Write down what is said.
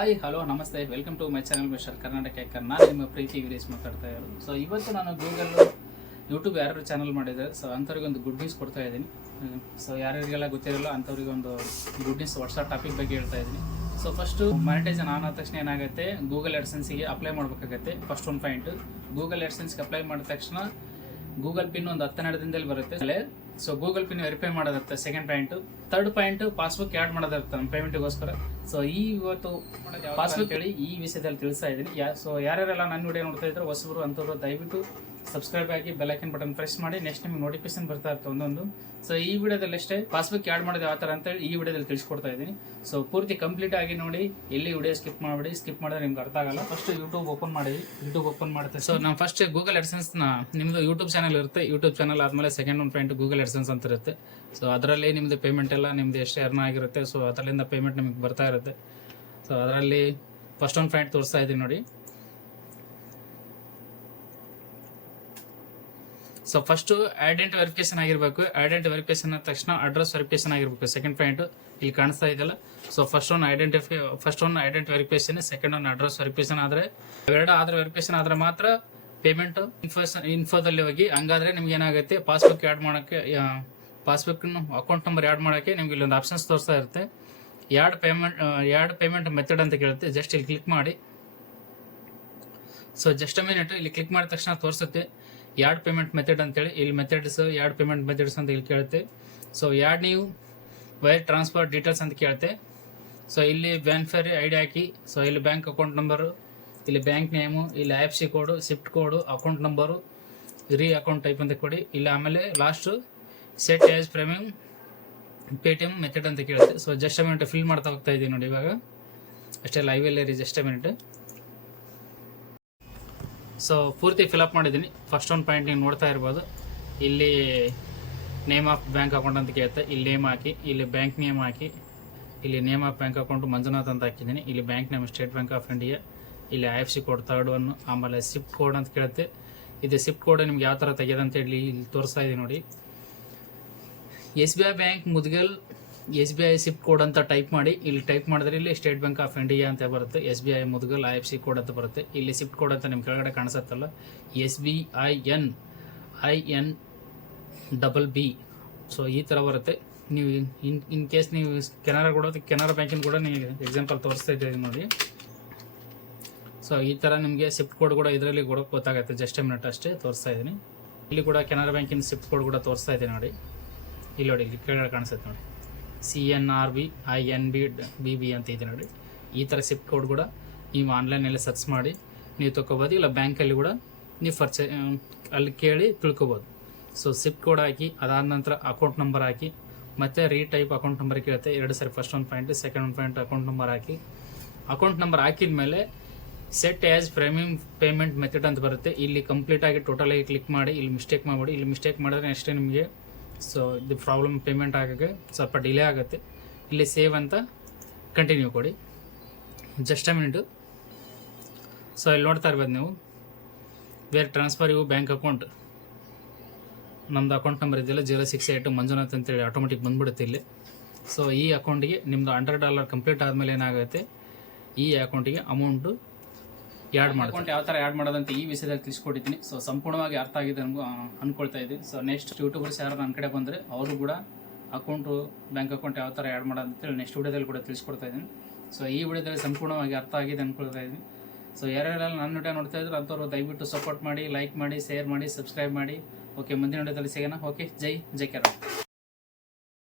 Hi hello ನಮಸ್ತೆ. Welcome to my channel mister Karnataka ನಾನು ನಿಮ್ಮ ಪ್ರೀತಿ ವೀರೇಶ್ ಮಾತಾಡ್ತಾ ಇರೋದು. ಸೊ ಇವತ್ತು ನಾನು ಗೂಗಲ್ ಯೂಟ್ಯೂಬ್ ಯಾರ್ಯಾರು ಚಾನಲ್ ಮಾಡಿದ್ದಾರೆ ಸೊ ಅಂಥವ್ರಿಗೆ ಒಂದು ಗುಡ್ ನ್ಯೂಸ್ ಕೊಡ್ತಾ ಇದ್ದೀನಿ. ಸೊ ಯಾರ್ಯಾರಿಗೆಲ್ಲ ಗೊತ್ತಿರಲ್ಲ, ಅಂಥವ್ರಿಗೆ ಒಂದು ಗುಡ್ ನ್ಯೂಸ್ ವಾಟ್ಸಪ್ ಟಾಪಿಕ್ ಬಗ್ಗೆ ಹೇಳ್ತಾ ಇದ್ದೀನಿ. ಸೊ ಫಸ್ಟು ಮಾನಿಟೈಸನ್ ಆನ್ ಆದ ತಕ್ಷಣ ಏನಾಗುತ್ತೆ? ಗೂಗಲ್ ಎಡ್ಸೆನ್ಸಿಗೆ ಅಪ್ಲೈ ಮಾಡಬೇಕಾಗತ್ತೆ ಫಸ್ಟ್ ಒಂದು ಪಾಯಿಂಟ್ ಗೂಗಲ್ ಎಡ್ಸೆನ್ಸ್ಗೆ ಅಪ್ಲೈ ಮಾಡಿದ ತಕ್ಷಣ ಗೂಗಲ್ ಪಿನ್ ಒಂದು ಹತ್ತೆರಡು ದಿನದಲ್ಲಿ ಬರುತ್ತೆ. So Google pin verify ಮಾಡೋದಿರುತ್ತೆ second point third point passbook add ಮಾಡೋದಿರುತ್ತೆ ನಮ್ಮ ಪೇಮೆಂಟ್ಗೋಸ್ಕರ ಸೊ ಈ ಇವತ್ತು ಪಾಸ್ಬುಕ್ ಹೇಳಿ ಈ ವಿಷಯದಲ್ಲಿ ತಿಳಿಸ್ತಾ ಇದ್ದೀನಿ. ಯಾ ಸೊ ಯಾರ್ಯಾರೆಲ್ಲ ನನ್ನ ವಿಡಿಯೋ ನೋಡ್ತಾ ಇದ್ರು ಹೊಸಬರು ಅಂಥವ್ರು ದಯವಿಟ್ಟು ಸಬ್ಸ್ಕ್ರೈಬ್ ಆಗಿ ಬೆಲ್ಲೈಕನ್ ಬಟನ್ ಪ್ರೆಸ್ ಮಾಡಿ ನೆಕ್ಸ್ಟ್ ನಿಮ್ಗೆ ನೋಟಿಫಿಕೇಶನ್ ಬರ್ತಾ ಇರುತ್ತೆ ಒಂದೊಂದು. ಸೊ ಈ ವಿಡಿಯೋದಲ್ಲಿ ಅಷ್ಟೇ ಪಾಸ್ಬುಕ್ ಆ್ಯಡ್ ಮಾಡೋದು ಯಾವ ಥರ ಅಂತೇಳಿ ಈ ವಿಡಿಯೋದಲ್ಲಿ ತಿಳಿಸ್ಕೊಡ್ತಾ ಇದ್ದೀನಿ. ಸೊ ಪೂರ್ತಿ ಕಂಪ್ಲೀಟ್ ಆಗಿ ನೋಡಿ, ಎಲ್ಲಿ ವಿಡಿಯೋ ಸ್ಕಿಪ್ ಮಾಡಬೇಡಿ ಸ್ಕಿಪ್ ಮಾಡಿದ್ರೆ ನಿಮ್ಗೆ ಅರ್ಥ ಆಗಲ್ಲ. ಫಸ್ಟ್ ಯೂಟ್ಯೂಬ್ ಓಪನ್ ಮಾಡಿ ಯೂಟ್ಯೂಬ್ ಓಪನ್ ಮಾಡುತ್ತೆ ಸೊ ನಾವು ಫಸ್ಟ್ ಗೂಗಲ್ ಎಡ್ಸೆನ್ಸ್ ನಿಮ್ಮದು ಯೂಟ್ಯೂಬ್ ಚಾನಲ್ ಇರುತ್ತೆ. ಯೂಟ್ಯೂಬ್ ಚಾನಲ್ ಆದಮೇಲೆ second one point Google AdSense ಅಂತ ಇರುತ್ತೆ. ಸೊ ಅದರಲ್ಲಿ ನಿಮ್ಮದು ಪೇಮೆಂಟ್ ಎಲ್ಲ ನಿಮ್ದು ಎಷ್ಟು ಅರ್ನ್ ಆಗಿರುತ್ತೆ. ಸೊ ಅದರಿಂದ ಪೇಮೆಂಟ್ ನಿಮಗೆ ಬರ್ತಾ ಇರುತ್ತೆ. ಸೊ ಅದರಲ್ಲಿ ಫಸ್ಟ್ ಒಂದು ಪಾಯಿಂಟ್ ತೋರಿಸ್ತಾ ಇದ್ದೀನಿ ನೋಡಿ. ಸೊ ಫಸ್ಟು ಐಡೆಂಟಿ ವೆರಿಫಿಕೇಶನ್ ಆಗಿರಬೇಕು. ಐಡೆಂಟಿ ವೆರಿಫಿಕೇಶನ್ ಆದ ತಕ್ಷಣ ಅಡ್ರೆಸ್ ವೆರಿಫಿಕೇಶನ್ ಆಗಿರಬೇಕು. ಸೆಕೆಂಡ್ ಪಾಯಿಂಟ್ ಇಲ್ಲಿ ಕಾಣಿಸ್ತಾ ಇದೆಯಲ್ಲ. So first one identify first one identity verification second one address verification ಆದರೆ ಎರಡು ಆದ್ರೆ ವೆರಿಫಿಕೇಶನ್ ಆದರೆ ಮಾತ್ರ ಪೇಮೆಂಟ್ ಇನ್ಫೋಷನ್ ಇನ್ಫೋದಲ್ಲಿ ಹೋಗಿ, ಹಂಗಾದ್ರೆ ನಿಮ್ಗೆ ಏನಾಗುತ್ತೆ? ಪಾಸ್ಬುಕ್ ಆ್ಯಡ್ ಮಾಡೋಕ್ಕೆ ಪಾಸ್ಬುಕ್ ಅಕೌಂಟ್ ನಂಬರ್ ಆ್ಯಡ್ ಮಾಡೋಕ್ಕೆ ನಿಮ್ಗೆ ಇಲ್ಲೊಂದು ಆಪ್ಷನ್ಸ್ ತೋರಿಸ್ತಾ ಇರುತ್ತೆ. ಎರಡು ಪೇಮೆಂಟ್ ಎರಡು ಪೇಮೆಂಟ್ ಮೆಥಡ್ ಅಂತ ಕೇಳುತ್ತೆ. ಜಸ್ಟ್ ಇಲ್ಲಿ ಕ್ಲಿಕ್ ಮಾಡಿ. ಸೊ ಜಸ್ಟ್ ಮಿನಿಟ್ ಇಲ್ಲಿ ಕ್ಲಿಕ್ ಮಾಡಿದ ತಕ್ಷಣ ತೋರಿಸುತ್ತೆ. ಯಾರ್ಡ್ ಪೇಮೆಂಟ್ ಮೆಥಡ್ ಅಂತೇಳಿ. ಇಲ್ಲಿ ಮೆಥಡ್ಸ್ ಯಾರ್ಡ್ ಪೇಮೆಂಟ್ ಮೆಥಡ್ಸ್ ಅಂತ ಇಲ್ಲಿ ಕೇಳುತ್ತೆ. ಸೊ ಯಾರ್ಡ್ ನೀವು ವೈರ್ ಟ್ರಾನ್ಸ್ಫರ್ ಡೀಟೇಲ್ಸ್ ಅಂತ ಕೇಳುತ್ತೆ. ಸೊ ಇಲ್ಲಿ ಬ್ಯಾನ್ಫರಿ ಐ ಡಿ ಹಾಕಿ. ಸೊ ಇಲ್ಲಿ ಬ್ಯಾಂಕ್ ಅಕೌಂಟ್ ನಂಬರು ಇಲ್ಲಿ ಬ್ಯಾಂಕ್ ನೇಮು ಇಲ್ಲಿ I F C code swift code account number ರೀ ಅಕೌಂಟ್ ಟೈಪ್ ಅಂತ ಕೊಡಿ. ಇಲ್ಲಿ, ಆಮೇಲೆ last set as primary pay ಟಿ ಎಂ ಮೆಥಡ್ ಅಂತ ಕೇಳುತ್ತೆ. ಸೊ ಜಸ್ಟ್ ಮಿನಿಟ್ ಫಿಲ್ ಮಾಡ್ತಾ ಹೋಗ್ತಾ ಇದ್ದೀನಿ ನೋಡಿ ಇವಾಗ. ಅಷ್ಟೇ ಲೈವಲ್ಲೇ ರೀ ಜಸ್ಟ್ ಮಿನಿಟ್ ಸೊ ಪೂರ್ತಿ ಫಿಲಪ್ ಮಾಡಿದ್ದೀನಿ. ಫಸ್ಟ್ ಒಂದು ಪಾಯಿಂಟ್ ನೀವು ನೋಡ್ತಾ ಇರ್ಬೋದು. ಇಲ್ಲಿ ನೇಮ್ ಆಫ್ ಬ್ಯಾಂಕ್ ಅಕೌಂಟ್ ಅಂತ ಕೇಳುತ್ತೆ. ಇಲ್ಲಿ ನೇಮ್ ಹಾಕಿ, ಇಲ್ಲಿ ಬ್ಯಾಂಕ್ ನೇಮ್ ಹಾಕಿ, ಇಲ್ಲಿ name of bank account Manjunath ಅಂತ ಹಾಕಿದ್ದೀನಿ. ಇಲ್ಲಿ bank name state bank of India ಇಲ್ಲಿ I F C code third one ಆಮೇಲೆ ಸಿಪ್ ಕೋಡ್ ಅಂತ ಕೇಳುತ್ತೆ. ಇದು ಸಿಪ್ ಕೋಡ್ ನಿಮ್ಗೆ ಯಾವ ಥರ ತೆಗೆಯೋದಂತ ಹೇಳಿ ಇಲ್ಲಿ ತೋರಿಸ್ತಾ ಇದೆ ನೋಡಿ. S B I bank Mudgal S B I swift code ಅಂತ ಟೈಪ್ ಮಾಡಿ, ಇಲ್ಲಿ ಟೈಪ್ ಮಾಡಿದ್ರೆ ಇಲ್ಲಿ ಸ್ಟೇಟ್ ಬ್ಯಾಂಕ್ ಆಫ್ ಇಂಡಿಯಾ ಅಂತ ಬರುತ್ತೆ. S B I Mudgal I F C code ಅಂತ ಬರುತ್ತೆ. ಇಲ್ಲಿ ಸಿಪ್ ಕೋಡ್ ಅಂತ ನಿಮ್ಮ ಕೆಳಗಡೆ ಕಾಣಿಸುತ್ತಲ್ಲ. S B I N I N double B so ಈ ಥರ ಬರುತ್ತೆ. ನೀವು ಇನ್ ಇನ್ ಕೇಸ್ ನೀವು ಕೆನರಾ ಕೂಡ, ಕೆನರಾ ಬ್ಯಾಂಕಿನ ಕೂಡ ನೀವು ಎಕ್ಸಾಂಪಲ್ ತೋರಿಸ್ತಾ ಇದ್ದೀವಿ ನೋಡಿ. ಸೊ ಈ ಥರ ನಿಮಗೆ ಸಿಫ್ಟ್ ಕೋಡ್ ಕೂಡ ಇದರಲ್ಲಿ ಕೂಡ ಗೊತ್ತಾಗುತ್ತೆ. ಜಸ್ಟ್ ಎ ಮಿನಿಟ್ ಅಷ್ಟೇ ತೋರಿಸ್ತಾ ಇದ್ದೀನಿ. ಇಲ್ಲಿ ಕೂಡ ಕೆನರಾ ಬ್ಯಾಂಕಿನ ಸಿಫ್ಟ್ ಕೋಡ್ ಕೂಡ ತೋರಿಸ್ತಾ ಇದ್ದೀನಿ ನೋಡಿ. ಇಲ್ಲಿ ನೋಡಿ, ಇಲ್ಲಿ ಕೆಳಗಡೆ ಕಾಣಿಸುತ್ತೆ ನೋಡಿ. C N R B I N B B B ಅಂತ ಇದೆ ನೋಡಿ. ಈ ಥರ ಸಿಪ್ ಕೋಡ್ ಕೂಡ ನೀವು ಆನ್ಲೈನಲ್ಲಿ ಸರ್ಚ್ ಮಾಡಿ, ನೀವು ತೊಗೋಬೋದು, ಇಲ್ಲ ಬ್ಯಾಂಕಲ್ಲಿ ಕೂಡ ನೀವು ಪರ್ಚೇ ಅಲ್ಲಿ ಕೇಳಿ ತಿಳ್ಕೊಬೋದು. ಸೊ ಸಿಪ್ ಕೋಡ್ ಹಾಕಿ, ಅದಾದ ನಂತರ ಅಕೌಂಟ್ ನಂಬರ್ ಹಾಕಿ, ಮತ್ತೆ ರೀಟೈಪ್ ಅಕೌಂಟ್ ನಂಬರ್ ಕೇಳುತ್ತೆ. ಎರಡು ಸರಿ ಫಸ್ಟ್ ಒಂದು ಪಾಯಿಂಟ್ ಸೆಕೆಂಡ್ ಒಂದು ಪಾಯಿಂಟ್ ಅಕೌಂಟ್ ನಂಬರ್ ಹಾಕಿ. ಅಕೌಂಟ್ ನಂಬರ್ ಹಾಕಿದ ಮೇಲೆ set as primary payment method ಅಂತ ಬರುತ್ತೆ. ಇಲ್ಲಿ ಕಂಪ್ಲೀಟಾಗಿ ಟೋಟಲಾಗಿ ಕ್ಲಿಕ್ ಮಾಡಿ, ಇಲ್ಲಿ ಮಿಸ್ಟೇಕ್ ಮಾಡಿಬಿಡಿ. ಇಲ್ಲಿ ಮಿಸ್ಟೇಕ್ ಮಾಡಿದ್ರೆ ಅಷ್ಟೇ ನಿಮಗೆ ಸೊ ಇದು ಪ್ರಾಬ್ಲಮ್ ಪೇಮೆಂಟ್ ಆಗೋಕ್ಕೆ ಸ್ವಲ್ಪ ಡಿಲೇ ಆಗುತ್ತೆ. ಇಲ್ಲಿ ಸೇವ್ ಅಂತ ಕಂಟಿನ್ಯೂ ಕೊಡಿ. ಜಸ್ಟ್ ಅ ಮಿನಿಟು ಸೊ ಇಲ್ಲಿ ನೋಡ್ತಾ ಇರ್ಬೋದು ನೀವು. ವೇರ್ ಟ್ರಾನ್ಸ್ಫರ್ ಇವು ಬ್ಯಾಂಕ್ ಅಕೌಂಟ್ ನಮ್ಮದು ಅಕೌಂಟ್ ನಂಬರ್ ಇದೆಯಲ್ಲ ಜೀರೋ ಸಿಕ್ಸ್ ಏಟು ಮಂಜುನಾಥ್ ಅಂತೇಳಿ ಆಟೋಮೆಟಿಕ್ ಬಂದ್ಬಿಡುತ್ತೆ ಇಲ್ಲಿ. ಸೊ ಈ ಅಕೌಂಟಿಗೆ ನಿಮ್ಮದು ಹಂಡ್ರೆಡ್ ಡಾಲರ್ ಕಂಪ್ಲೀಟ್ ಆದಮೇಲೆ ಏನಾಗುತ್ತೆ? ಈ ಅಕೌಂಟಿಗೆ ಅಮೌಂಟು ಆ್ಯಡ್ ಮಾಡಿ ಅಕೌಂಟ್ ಯಾವ ಥರ ಆ್ಯಡ್ ಮಾಡೋದಂತ ಈ ವಿಷಯದಲ್ಲಿ ತಿಳಿಸ್ಕೊಟ್ಟಿದ್ದೀನಿ. ಸೊ ಸಂಪೂರ್ಣವಾಗಿ ಅರ್ಥ ಆಗಿದೆ ಅನ್ಕೊ ಅನ್ಕೊಳ್ತಾ ಇದ್ದೀನಿ. ಸೊ ನೆಕ್ಸ್ಟ್ ಯೂಟ್ಯೂಬರ್ಸ್ ಯಾರು ನನ್ನ ಕಡೆ ಬಂದರೆ ಅವರು ಕೂಡ ಅಕೌಂಟು ಬ್ಯಾಂಕ್ ಅಕೌಂಟ್ ಯಾವ ಥರ ಆ್ಯಡ್ ಮಾಡೋದು ಅಂತೇಳಿ ನೆಕ್ಸ್ಟ್ ವಿಡಿಯೋದಲ್ಲಿ ಕೂಡ ತಿಳಿಸ್ಕೊಡ್ತಾ ಇದ್ದೀನಿ. ಸೊ ಈ ವಿಡಿಯೋದಲ್ಲಿ ಸಂಪೂರ್ಣವಾಗಿ ಅರ್ಥ ಆಗಿದೆ ಅಂದ್ಕೊಳ್ತಾ ಇದ್ದೀನಿ. ಸೊ ಯಾರ್ಯಾರೆಲ್ಲ ನನ್ನ ವಿಡಿಯೋ ನೋಡ್ತಾ ಇದ್ರು ಅಂಥವ್ರು ದಯವಿಟ್ಟು ಸಪೋರ್ಟ್ ಮಾಡಿ ಲೈಕ್ ಮಾಡಿ ಶೇರ್ ಮಾಡಿ ಸಬ್ಸ್ಕ್ರೈಬ್ ಮಾಡಿ. ಓಕೆ ಮುಂದಿನ ವಿಡಿಯೋದಲ್ಲಿ ಸಿಗೋಣ. ಓಕೆ ಜೈ ಜೈ ಕೆರ